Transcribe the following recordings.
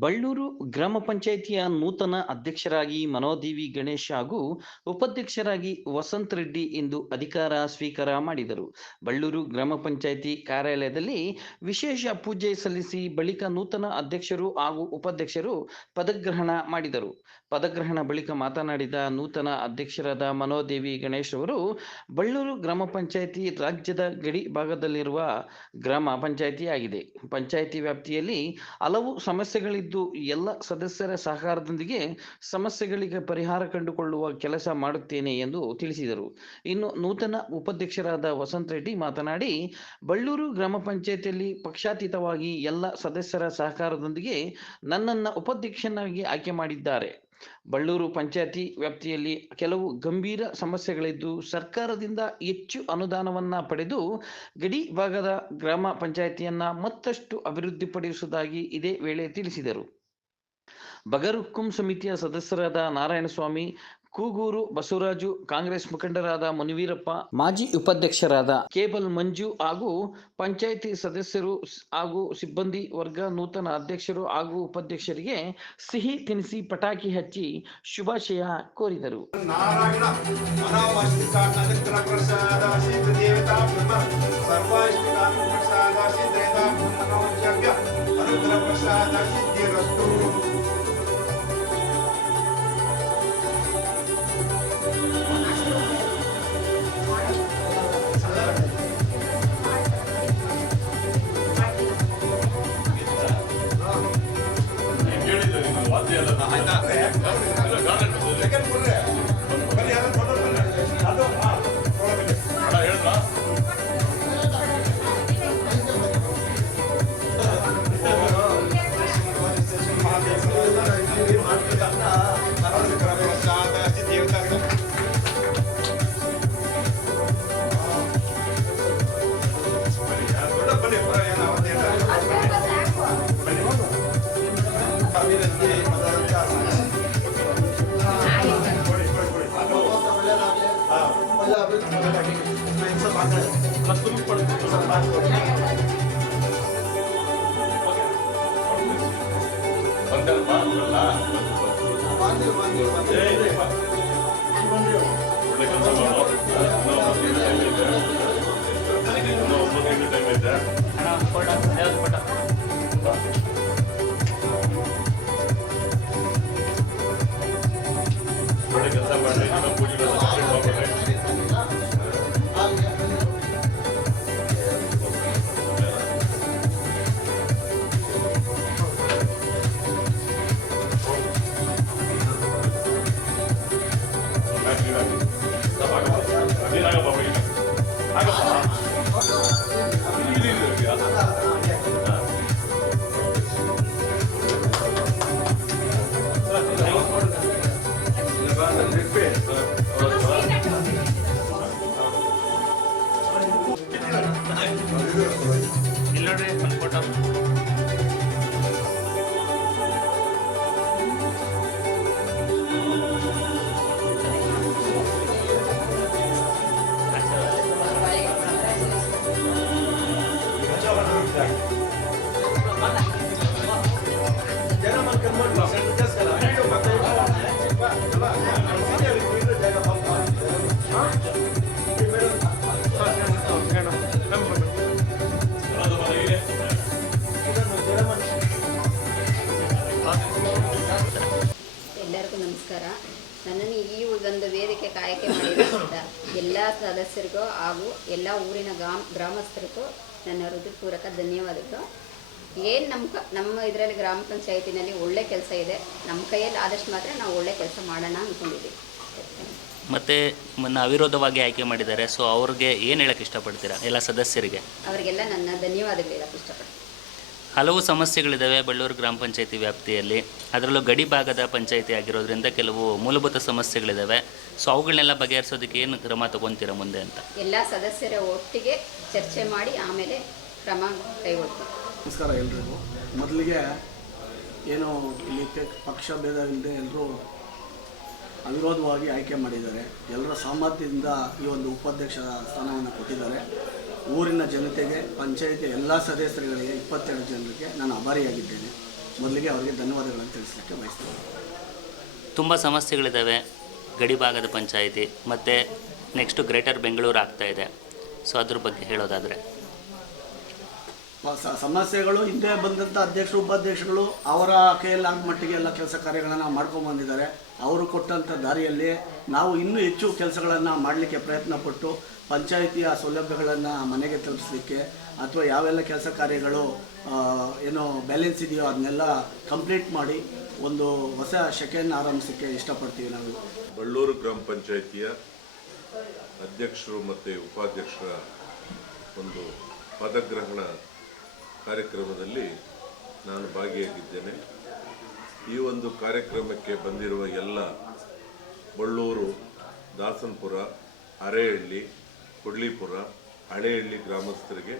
ಬಳ್ಳೂರು ಗ್ರಾಮ ಪಂಚಾಯಿತಿಯ ನೂತನ ಅಧ್ಯಕ್ಷರಾಗಿ ಮನೋದೇವಿ ಗಣೇಶ್ ಹಾಗೂ ಉಪಾಧ್ಯಕ್ಷರಾಗಿ ವಸಂತ್ ರೆಡ್ಡಿ ಇಂದು ಅಧಿಕಾರ ಸ್ವೀಕಾರ ಮಾಡಿದರು. ಬಳ್ಳೂರು ಗ್ರಾಮ ಪಂಚಾಯಿತಿ ಕಾರ್ಯಾಲಯದಲ್ಲಿ ವಿಶೇಷ ಪೂಜೆ ಸಲ್ಲಿಸಿ ಬಳಿಕ ನೂತನ ಅಧ್ಯಕ್ಷರು ಹಾಗೂ ಉಪಾಧ್ಯಕ್ಷರು ಪದಗ್ರಹಣ ಮಾಡಿದರು. ಪದಗ್ರಹಣ ಬಳಿಕ ಮಾತನಾಡಿದ ನೂತನ ಅಧ್ಯಕ್ಷರಾದ ಮನೋದೇವಿ ಗಣೇಶ್ ಅವರು, ಬಳ್ಳೂರು ಗ್ರಾಮ ಪಂಚಾಯಿತಿ ರಾಜ್ಯದ ಗಡಿ ಭಾಗದಲ್ಲಿರುವ ಗ್ರಾಮ ಪಂಚಾಯಿತಿ ಆಗಿದೆ ಪಂಚಾಯಿತಿ ವ್ಯಾಪ್ತಿಯಲ್ಲಿ ಹಲವು ಸಮಸ್ಯೆಗಳಿದ್ದು ಎಲ್ಲ ಸದಸ್ಯರ ಸಹಕಾರದೊಂದಿಗೆ ಸಮಸ್ಯೆಗಳಿಗೆ ಪರಿಹಾರ ಕಂಡುಕೊಳ್ಳುವ ಕೆಲಸ ಮಾಡುತ್ತೇನೆ ಎಂದು ತಿಳಿಸಿದರು. ಇನ್ನು ನೂತನ ಉಪಾಧ್ಯಕ್ಷರಾದ ವಸಂತ ರೆಡ್ಡಿ ಮಾತನಾಡಿ, ಬಳ್ಳೂರು ಗ್ರಾಮ ಪಂಚಾಯತಿಯಲ್ಲಿ ಪಕ್ಷಾತೀತವಾಗಿ ಎಲ್ಲ ಸದಸ್ಯರ ಸಹಕಾರದೊಂದಿಗೆ ನನ್ನನ್ನು ಉಪಾಧ್ಯಕ್ಷನಾಗಿ ಆಯ್ಕೆ ಮಾಡಿದ್ದಾರೆ. ಬಳ್ಳೂರು ಪಂಚಾಯತಿ ವ್ಯಾಪ್ತಿಯಲ್ಲಿ ಕೆಲವು ಗಂಭೀರ ಸಮಸ್ಯೆಗಳಿದ್ದು ಸರ್ಕಾರದಿಂದ ಹೆಚ್ಚು ಅನುದಾನವನ್ನ ಪಡೆದು ಗಡಿ ಭಾಗದ ಗ್ರಾಮ ಪಂಚಾಯಿತಿಯನ್ನ ಮತ್ತಷ್ಟು ಅಭಿವೃದ್ಧಿಪಡಿಸುವುದಾಗಿ ಇದೇ ವೇಳೆ ತಿಳಿಸಿದರು. ಬಗರುಕ್ಕುಂ ಸಮಿತಿಯ ಸದಸ್ಯರಾದ ನಾರಾಯಣಸ್ವಾಮಿ ಕೂಗೂರು ಬಸವರಾಜು ಕಾಂಗ್ರೆಸ್ ಮುಖಂಡರಾದ ಮುನಿವೀರಪ್ಪ ಮಾಜಿ ಉಪಾಧ್ಯಕ್ಷರಾದ ಕೇಬಲ್ ಮಂಜು ಹಾಗೂ ಪಂಚಾಯಿತಿ ಸದಸ್ಯರು ಸ್- ಹಾಗೂ ಸಿಬ್ಬಂದಿ ವರ್ಗ ನೂತನ ಅಧ್ಯಕ್ಷರು ಹಾಗೂ ಉಪಾಧ್ಯಕ್ಷರಿಗೆ ಸಿಹಿ ತಿನಿಸಿ ಪಟಾಕಿ ಹಚ್ಚಿ ಶುಭಾಶಯ ಕೋರಿದರು. ಪ್ರಸಾದ பந்தல்மா? உள்ளலாம் வந்து வந்து வந்து உள்ள கொஞ்சம் இன்னும் டைம் ஆயிட்டா ஆனால் போட்டா. 얘 나가 봐 우리. 나가 봐. 이리 이리 여기야. ಮಿಲ್ಲಡೆ ಅನ್ಕೊಟ್ಟ ಎಲ್ಲರಿಗೂ ನಮಸ್ಕಾರ. ನನ್ನನ್ನು ಈ ಒಂದು ವೇದಿಕೆ ಆಯ್ಕೆ ಮಾಡಿರೋದ್ರಿಂದ ಎಲ್ಲ ಸದಸ್ಯರಿಗೂ ಹಾಗೂ ಎಲ್ಲ ಊರಿನ ಗ್ರಾಮ ಗ್ರಾಮಸ್ಥರಿಗೂ ನನ್ನ ಹೃದಯಪೂರ್ವಕ ಧನ್ಯವಾದಗಳು. ಏನು ನಮ್ಮ ನಮ್ಮ ಇದರಲ್ಲಿ ಗ್ರಾಮ ಪಂಚಾಯತಿನಲ್ಲಿ ಒಳ್ಳೆ ಕೆಲಸ ಇದೆ ನಮ್ಮ ಕೈಯಲ್ಲಿ ಆದಷ್ಟು ಮಾತ್ರ ನಾವು ಒಳ್ಳೆ ಕೆಲಸ ಮಾಡೋಣ ಅಂದ್ಕೊಂಡಿದ್ದೀವಿ ಮತ್ತೆ ಅವಿರೋಧವಾಗಿ ಆಯ್ಕೆ ಮಾಡಿದ್ದಾರೆ ಸೊ ಅವ್ರಿಗೆ ಏನು ಹೇಳಕ್ಕೆ ಇಷ್ಟಪಡ್ತೀರಾ ಎಲ್ಲ ಸದಸ್ಯರಿಗೆ? ಅವರಿಗೆಲ್ಲ ನನ್ನ ಧನ್ಯವಾದಗಳು ಹೇಳಕ್ಕೆ ಇಷ್ಟಪಡ್ತೀನಿ. ಹಲವು ಸಮಸ್ಯೆಗಳಿದ್ದಾವೆ ಬಳ್ಳೂರು ಗ್ರಾಮ ಪಂಚಾಯತಿ ವ್ಯಾಪ್ತಿಯಲ್ಲಿ. ಅದರಲ್ಲೂ ಗಡಿ ಭಾಗದ ಪಂಚಾಯಿತಿ ಆಗಿರೋದ್ರಿಂದ ಕೆಲವು ಮೂಲಭೂತ ಸಮಸ್ಯೆಗಳಿದ್ದಾವೆ ಸೊ ಅವುಗಳನ್ನೆಲ್ಲ ಬಗೆಹರಿಸೋದಕ್ಕೆ ಏನು ಕ್ರಮ ತಗೊಂತೀರಾ ಮುಂದೆ ಅಂತ? ಎಲ್ಲ ಸದಸ್ಯರ ಒಟ್ಟಿಗೆ ಚರ್ಚೆ ಮಾಡಿ ಆಮೇಲೆ ಕ್ರಮ ಕೈಗೊಳ್ತೀವಿ. ನಮಸ್ಕಾರ ಎಲ್ರಿಗೂ. ಮೊದಲಿಗೆ ಏನು ಇಲ್ಲಿ ಪಕ್ಷ ಭೇದ ಇಲ್ಲದೆ ಎಲ್ಲರೂ ಅವಿರೋಧವಾಗಿ ಆಯ್ಕೆ ಮಾಡಿದ್ದಾರೆ. ಎಲ್ಲರ ಸಾಮರ್ಥ್ಯದಿಂದ ಈ ಒಂದು ಉಪಾಧ್ಯಕ್ಷ ಸ್ಥಾನವನ್ನು ಕೊಟ್ಟಿದ್ದಾರೆ. ಊರಿನ ಜನತೆಗೆ, ಪಂಚಾಯಿತಿ ಎಲ್ಲ ಸದಸ್ಯರುಗಳಿಗೆ ಇಪ್ಪತ್ತೆರಡು ಜನರಿಗೆ ನಾನು ಆಭಾರಿಯಾಗಿದ್ದೇನೆ. ಮೊದಲಿಗೆ ಅವರಿಗೆ ಧನ್ಯವಾದಗಳನ್ನು ತಿಳಿಸಲಿಕ್ಕೆ ಬಯಸ್ತೇನೆ. ತುಂಬ ಸಮಸ್ಯೆಗಳಿದ್ದಾವೆ ಗಡಿಭಾಗದ ಪಂಚಾಯಿತಿ, ಮತ್ತು ನೆಕ್ಸ್ಟು ಗ್ರೇಟರ್ ಬೆಂಗಳೂರು ಆಗ್ತಾ ಇದೆ. ಸೊ ಅದ್ರ ಬಗ್ಗೆ ಹೇಳೋದಾದರೆ ಸಮಸ್ಯೆಗಳು ಹಿಂದೆ ಬಂದಂಥ ಅಧ್ಯಕ್ಷರು, ಉಪಾಧ್ಯಕ್ಷರುಗಳು ಅವರ ಕೈಯಲ್ಲಿ ಮಟ್ಟಿಗೆ ಎಲ್ಲ ಕೆಲಸ ಕಾರ್ಯಗಳನ್ನು ಮಾಡ್ಕೊಂಬಂದಿದ್ದಾರೆ ಅವರು ಕೊಟ್ಟಂಥ ದಾರಿಯಲ್ಲಿ ನಾವು ಇನ್ನೂ ಹೆಚ್ಚು ಕೆಲಸಗಳನ್ನು ಮಾಡಲಿಕ್ಕೆ ಪ್ರಯತ್ನ ಪಟ್ಟು ಪಂಚಾಯಿತಿಯ ಸೌಲಭ್ಯಗಳನ್ನು ಮನೆಗೆ ತಲುಪಿಸಲಿಕ್ಕೆ ಅಥವಾ ಯಾವೆಲ್ಲ ಕೆಲಸ ಕಾರ್ಯಗಳು ಏನು ಬ್ಯಾಲೆನ್ಸ್ ಇದೆಯೋ ಅದನ್ನೆಲ್ಲ ಕಂಪ್ಲೀಟ್ ಮಾಡಿ ಒಂದು ಹೊಸ ಶಕೆಯನ್ನು ಆರಂಭಿಸೋಕ್ಕೆ ಇಷ್ಟಪಡ್ತೀವಿ ನಾವು. ಬಳ್ಳೂರು ಗ್ರಾಮ ಪಂಚಾಯಿತಿಯ ಅಧ್ಯಕ್ಷರು ಮತ್ತು ಉಪಾಧ್ಯಕ್ಷರ ಒಂದು ಪದಗ್ರಹಣ ಕಾರ್ಯಕ್ರಮದಲ್ಲಿ ನಾನು ಭಾಗಿಯಾಗಿದ್ದೇನೆ. ಈ ಒಂದು ಕಾರ್ಯಕ್ರಮಕ್ಕೆ ಬಂದಿರುವ ಎಲ್ಲ ಬಳ್ಳೂರು, ದಾಸನಪುರ, ಅರೆಹಳ್ಳಿ, ಕೊಡ್ಲಿಪುರ, ಹಳೆಹಳ್ಳಿ ಗ್ರಾಮಸ್ಥರಿಗೆ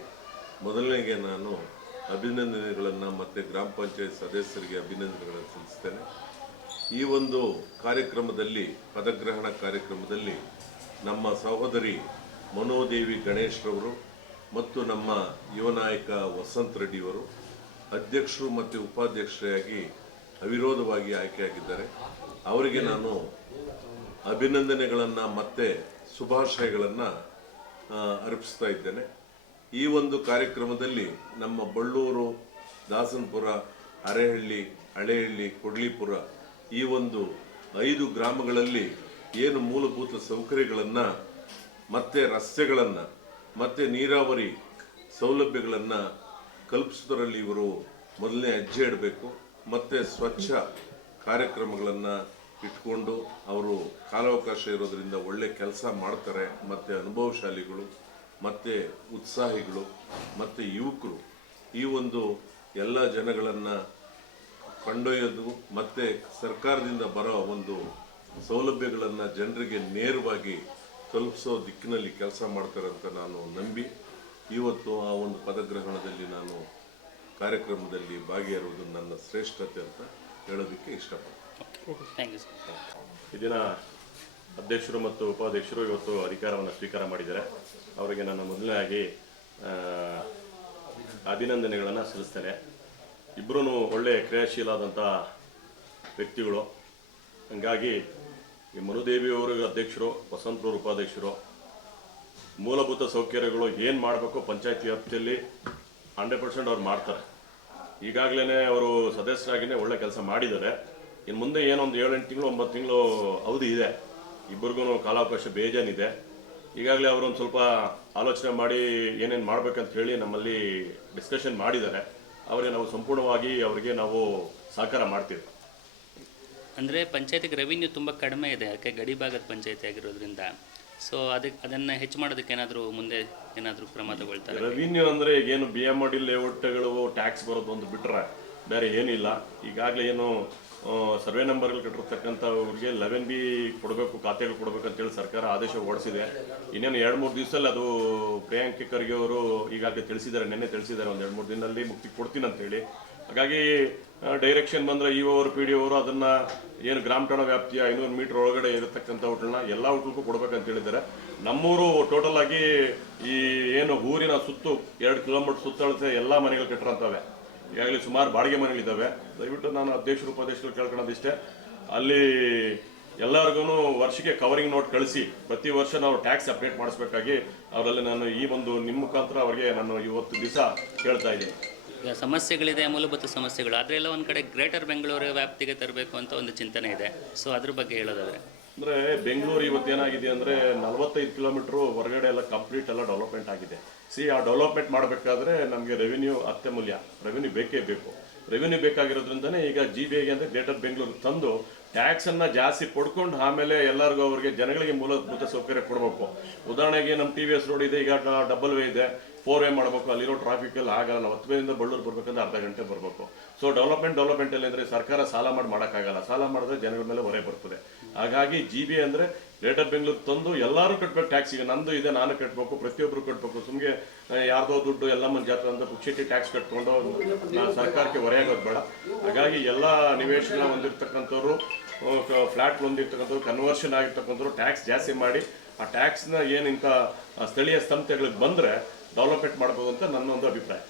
ಮೊದಲನೆಗೆ ನಾನು ಅಭಿನಂದನೆಗಳನ್ನು ಮತ್ತು ಗ್ರಾಮ ಪಂಚಾಯತ್ ಸದಸ್ಯರಿಗೆ ಅಭಿನಂದನೆಗಳನ್ನು ಸಲ್ಲಿಸ್ತೇನೆ. ಈ ಒಂದು ಕಾರ್ಯಕ್ರಮದಲ್ಲಿ, ಪದಗ್ರಹಣ ಕಾರ್ಯಕ್ರಮದಲ್ಲಿ ನಮ್ಮ ಸಹೋದರಿ ಮನೋದೇವಿ ಗಣೇಶ್ರವರು ಮತ್ತು ನಮ್ಮ ಯುವ ನಾಯಕ ವಸಂತ್ ರೆಡ್ಡಿಯವರು ಅಧ್ಯಕ್ಷರು ಮತ್ತು ಉಪಾಧ್ಯಕ್ಷರಾಗಿ ಅವಿರೋಧವಾಗಿ ಆಯ್ಕೆಯಾಗಿದ್ದಾರೆ. ಅವರಿಗೆ ನಾನು ಅಭಿನಂದನೆಗಳನ್ನು ಮತ್ತೆ ಶುಭಾಶಯಗಳನ್ನು ಅರ್ಪಿಸ್ತಾ ಇದ್ದೇನೆ. ಈ ಒಂದು ಕಾರ್ಯಕ್ರಮದಲ್ಲಿ ನಮ್ಮ ಬಳ್ಳೂರು, ದಾಸನಪುರ, ಅರೆಹಳ್ಳಿ, ಹಳೆಹಳ್ಳಿ, ಕೊಡ್ಲಿಪುರ ಈ ಒಂದು ಐದು ಗ್ರಾಮಗಳಲ್ಲಿ ಏನು ಮೂಲಭೂತ ಸೌಕರ್ಯಗಳನ್ನು ಮತ್ತೆ ರಸ್ತೆಗಳನ್ನು ಮತ್ತೆ ನೀರಾವರಿ ಸೌಲಭ್ಯಗಳನ್ನು ಕಲ್ಪಿಸೋದರಲ್ಲಿ ಇವರು ಮೊದಲನೇ ಹೆಜ್ಜೆ ಇಡಬೇಕು. ಮತ್ತು ಸ್ವಚ್ಛ ಕಾರ್ಯಕ್ರಮಗಳನ್ನು ಇಟ್ಕೊಂಡು ಅವರು ಕಾಲಾವಕಾಶ ಇರೋದರಿಂದ ಒಳ್ಳೆ ಕೆಲಸ ಮಾಡ್ತಾರೆ. ಮತ್ತು ಅನುಭವಶಾಲಿಗಳು, ಮತ್ತು ಉತ್ಸಾಹಿಗಳು, ಮತ್ತು ಯುವಕರು. ಈ ಒಂದು ಎಲ್ಲ ಜನಗಳನ್ನು ಕೊಂಡೊಯ್ಯೋದು ಮತ್ತು ಸರ್ಕಾರದಿಂದ ಬರೋ ಒಂದು ಸೌಲಭ್ಯಗಳನ್ನು ಜನರಿಗೆ ನೇರವಾಗಿ ತಲುಪಿಸೋ ದಿಕ್ಕಿನಲ್ಲಿ ಕೆಲಸ ಮಾಡ್ತಾರೆ ಅಂತ ನಾನು ನಂಬಿ ಇವತ್ತು ಆ ಒಂದು ಪದಗ್ರಹಣದಲ್ಲಿ ನಾನು ಕಾರ್ಯಕ್ರಮದಲ್ಲಿ ಭಾಗಿಯಾರುವುದು ನನ್ನ ಶ್ರೇಷ್ಠತೆ ಅಂತ ಹೇಳೋದಕ್ಕೆ ಇಷ್ಟಪಡ್ತೀನಿ. ಥ್ಯಾಂಕ್ ಯು ಈ ದಿನ ಅಧ್ಯಕ್ಷರು ಮತ್ತು ಉಪಾಧ್ಯಕ್ಷರು ಇವತ್ತು ಅಧಿಕಾರವನ್ನು ಸ್ವೀಕಾರ ಮಾಡಿದ್ದಾರೆ. ಅವರಿಗೆ ನನ್ನ ಮೊದಲನೇದಾಗಿ ಆ, ಅಭಿನಂದನೆಗಳನ್ನು ಸಲ್ಲಿಸ್ತೇನೆ. ಇಬ್ಬರೂ ಒಳ್ಳೆಯ ಕ್ರಿಯಾಶೀಲಾದಂಥ ವ್ಯಕ್ತಿಗಳು. ಹಂಗಾಗಿ ಈ ಮನುದೇವಿಯವರು ಅಧ್ಯಕ್ಷರು, ವಸಂತರವರು ಉಪಾಧ್ಯಕ್ಷರು, ಮೂಲಭೂತ ಸೌಕರ್ಯಗಳು ಏನು ಮಾಡಬೇಕು ಪಂಚಾಯತಿ ವ್ಯಾಪ್ತಿಯಲ್ಲಿ ಹಂಡ್ರೆಡ್ ಪರ್ಸೆಂಟ್ ಅವ್ರು ಮಾಡ್ತಾರೆ. ಈಗಾಗಲೇ ಅವರು ಸದಸ್ಯರಾಗಿನೇ ಒಳ್ಳೆ ಕೆಲಸ ಮಾಡಿದ್ದಾರೆ. ಇನ್ನು ಮುಂದೆ ಏನೊಂದು ಏಳೆಂಟು ತಿಂಗಳು, ಒಂಬತ್ತು ತಿಂಗಳು ಅವಧಿ ಇದೆ. ಇಬ್ಬರಿಗೂ ಕಾಲಾವಕಾಶ ಬೇಜಾನಿದೆ. ಈಗಾಗಲೇ ಅವರು ಒಂದು ಸ್ವಲ್ಪ ಆಲೋಚನೆ ಮಾಡಿ ಏನೇನು ಮಾಡಬೇಕಂತ ಹೇಳಿ ನಮ್ಮಲ್ಲಿ ಡಿಸ್ಕಷನ್ ಮಾಡಿದ್ದಾರೆ. ಅವರಿಗೆ ನಾವು ಸಂಪೂರ್ಣವಾಗಿ ಅವರಿಗೆ ನಾವು ಸಹಕಾರ ಮಾಡ್ತೀವಿ. ಅಂದರೆ ಪಂಚಾಯತಿಗೆ ರೆವಿನ್ಯೂ ತುಂಬ ಕಡಿಮೆ ಇದೆ, ಯಾಕೆ ಗಡಿಭಾಗದ ಪಂಚಾಯತಿ ಆಗಿರೋದ್ರಿಂದ. ಸೊ ಅದಕ್ಕೆ ಅದನ್ನು ಹೆಚ್ಚು ಮಾಡೋದಕ್ಕೆ ಏನಾದರೂ ಮುಂದೆ ಏನಾದರೂ ಕ್ರಮ ತಗೊಳ್ತಾರೆ? ರೆವಿನ್ಯೂ ಅಂದರೆ ಈಗೇನು ಬಿ ಎಂ ಡಿ ಲೇಔಟ್ಗಳು ಟ್ಯಾಕ್ಸ್ ಬರೋದು ಒಂದು ಬಿಟ್ಟರೆ ಬೇರೆ ಏನಿಲ್ಲ. ಈಗಾಗಲೇ ಏನು ಸರ್ವೆ ನಂಬರ್ಗಳು ಕಟ್ಟಿರ್ತಕ್ಕಂಥವ್ರಿಗೆ ಲೆವೆನ್ ಬಿ ಕೊಡಬೇಕು, ಖಾತೆಗಳು ಕೊಡಬೇಕು ಅಂತೇಳಿ ಸರ್ಕಾರ ಆದೇಶ ಹೊರಡಿಸಿದೆ. ಇನ್ನೇನು ಎರಡು ಮೂರು ದಿವಸದಲ್ಲಿ ಅದು ಪ್ರಿಯಾಂಕ ಖರ್ಗೆ ಅವರು ಈಗಾಗಲೇ ತಿಳಿಸಿದ್ದಾರೆ, ನಿನ್ನೆ ತಿಳಿಸಿದ್ದಾರೆ. ಒಂದು ಎರಡು ಮೂರು ದಿನದಲ್ಲಿ ಮುಕ್ತಿ ಕೊಡ್ತೀನಿ ಅಂತೇಳಿ ಹಾಗಾಗಿ ಡೈರೆಕ್ಷನ್ ಬಂದರೆ ಇ ಓವರ್ ಪಿ ಡಿ ಅವರು ಅದನ್ನ ಏನು ಗ್ರಾಮ ಠಾಣಾ ವ್ಯಾಪ್ತಿಯ ಐನೂರು ಮೀಟರ್ ಒಳಗಡೆ ಇರತಕ್ಕಂಥ ಹೋಟೆಲ್ನ ಎಲ್ಲ ಹೋಟ್ಲಿಗೂ ಕೊಡಬೇಕಂತ ಹೇಳಿದ್ದಾರೆ. ನಮ್ಮೂರು ಟೋಟಲ್ ಆಗಿ ಈ ಏನು ಊರಿನ ಸುತ್ತು ಎರಡು ಕಿಲೋಮೀಟರ್ ಸುತ್ತಳತೆ ಎಲ್ಲ ಮನೆಗಳು ಕಟ್ಟಿರಂತವೆ ಈಗಾಗಲೇ ಸುಮಾರು ಬಾಡಿಗೆ ಮನೆಗಳಿದ್ದಾವೆ. ದಯವಿಟ್ಟು ನಾನು ಅಧ್ಯಕ್ಷರು, ಉಪಾಧ್ಯಕ್ಷರು ಕೇಳ್ಕೊಳ್ಳೋದಿಷ್ಟೇ ಅಲ್ಲಿ ಎಲ್ಲರಿಗೂ ವರ್ಷಕ್ಕೆ ಕವರಿಂಗ್ ನೋಟ್ ಕಳಿಸಿ. ಪ್ರತಿ ವರ್ಷ ನಾವು ಟ್ಯಾಕ್ಸ್ ಅಪ್ಡೇಟ್ ಮಾಡಿಸ್ಬೇಕಾಗಿ ಅವರಲ್ಲಿ ನಾನು ಈ ಒಂದು, ನಿಮ್ಮ ಮುಖಾಂತರ ಅವರಿಗೆ ನಾನು ಇವತ್ತು ದಿವಸ ಕೇಳ್ತಾ ಇದ್ದೀನಿ. ಈಗ ಸಮಸ್ಯೆಗಳಿದೆ, ಮೂಲಭೂತ ಸಮಸ್ಯೆಗಳು, ಆದರೆ ಎಲ್ಲ ಒಂದು ಕಡೆ ಗ್ರೇಟರ್ ಬೆಂಗಳೂರು ವ್ಯಾಪ್ತಿಗೆ ತರಬೇಕು ಅಂತ ಒಂದು ಚಿಂತನೆ ಇದೆ. ಸೊ ಅದ್ರ ಬಗ್ಗೆ ಹೇಳೋದಾದರೆ. ಅಂದರೆ ಬೆಂಗಳೂರು ಇವತ್ತು ಏನಾಗಿದೆ ಅಂದರೆ ನಲವತ್ತೈದು ಕಿಲೋಮೀಟರ್ ಹೊರಗಡೆ ಎಲ್ಲ ಕಂಪ್ಲೀಟ್ ಎಲ್ಲ ಡೆವಲಪ್ಮೆಂಟ್ ಆಗಿದೆ. ಸಿ ಆ ಡೆವಲಪ್ಮೆಂಟ್ ಮಾಡಬೇಕಾದ್ರೆ ನಮಗೆ ರೆವಿನ್ಯೂ ಅತ್ಯಮೂಲ್ಯ. ರೆವಿನ್ಯೂ ಬೇಕೇ ಬೇಕು. ರೆವಿನ್ಯೂ ಬೇಕಾಗಿರೋದ್ರಿಂದನೇ ಈಗ ಜಿ ಬಿ ಐಗೆ ಅಂದರೆ ಗ್ರೇಟರ್ ಬೆಂಗಳೂರು ತಂದು ಟ್ಯಾಕ್ಸ್ ಅನ್ನ ಜಾಸ್ತಿ ಪಡ್ಕೊಂಡು ಆಮೇಲೆ ಎಲ್ಲರಿಗೂ ಅವ್ರಿಗೆ ಜನಗಳಿಗೆ ಮೂಲಭೂತ ಸೌಕರ್ಯ ಕೊಡಬೇಕು. ಉದಾಹರಣೆಗೆ ನಮ್ಮ ಟಿ ವಿ ಎಸ್ ರೋಡ್ ಇದೆ, ಈಗ ಡಬಲ್ ವೇ ಇದೆ. ಫೋರ್ ವೇ ಮಾಡಬೇಕು, ಅಲ್ಲಿರೋ ಟ್ರಾಫಿಕ್ ಎಲ್ಲ ಆಗಲ್ಲ. ನಾವು ಹತ್ತು ವೇಯಿಂದ ಬಳ್ಳೂರು ಬರ್ಬೇಕಂದ್ರೆ ಅರ್ಧ ಗಂಟೆ ಬರಬೇಕು. ಸೊ ಡೆವಲಪ್ಮೆಂಟ್ ಡೆವಲಪ್ಮೆಂಟ್ ಅಲ್ಲಿ ಅಂದರೆ ಸರ್ಕಾರ ಸಾಲ ಮಾಡಿ ಮಾಡೋಕ್ಕಾಗಲ್ಲ. ಸಾಲ ಮಾಡಿದ್ರೆ ಜನಗಳ ಮೇಲೆ ಹೊರೆ ಬರ್ತದೆ. ಹಾಗಾಗಿ ಜಿ ಬಿ ಅಂದ್ರೆ ಗ್ರೇಟರ್ ಬೆಂಗಳೂರು ತಂದು ಎಲ್ಲರೂ ಕಟ್ಬೇಕು ಟ್ಯಾಕ್ಸ್ ನಂದು ಇದೆ, ನಾನು ಕಟ್ಟಬೇಕು ಪ್ರತಿಯೊಬ್ಬರು ಕಟ್ಟಬೇಕು ಸುಮ್ಗೆ ಯಾರ್ದೋ ದುಡ್ಡು, ಎಲ್ಲ ಮಂದಿ ಜಾತ್ರೆ ಅಂತ ಪುಕ್ಷಿಟ್ಟಿ ಟ್ಯಾಕ್ಸ್ ಕಟ್ಕೊಂಡು ಸರ್ಕಾರಕ್ಕೆ ಹೊರೆಯಾಗೋದು ಬೇಡ. ಹಾಗಾಗಿ ಎಲ್ಲ ನಿವೇಶನ ಹೊಂದಿರ್ತಕ್ಕಂಥವ್ರು ಫ್ಲಾಟ್ ಹೊಂದಿರ್ತಕ್ಕಂಥವ್ರು ಕನ್ವರ್ಷನ್ ಆಗಿರ್ತಕ್ಕಂಥವ್ರು ಟ್ಯಾಕ್ಸ್ ಜಾಸ್ತಿ ಮಾಡಿ, ಆ ಟ್ಯಾಕ್ಸ್ನ ಏನು ಇಂಥ ಸ್ಥಳೀಯ ಸಂಸ್ಥೆಗಳಿಗೆ ಬಂದರೆ ಡೆವಲಪ್ಮೆಂಟ್ ಮಾಡ್ಬೋದು ಅಂತ ನನ್ನ ಒಂದು ಅಭಿಪ್ರಾಯ.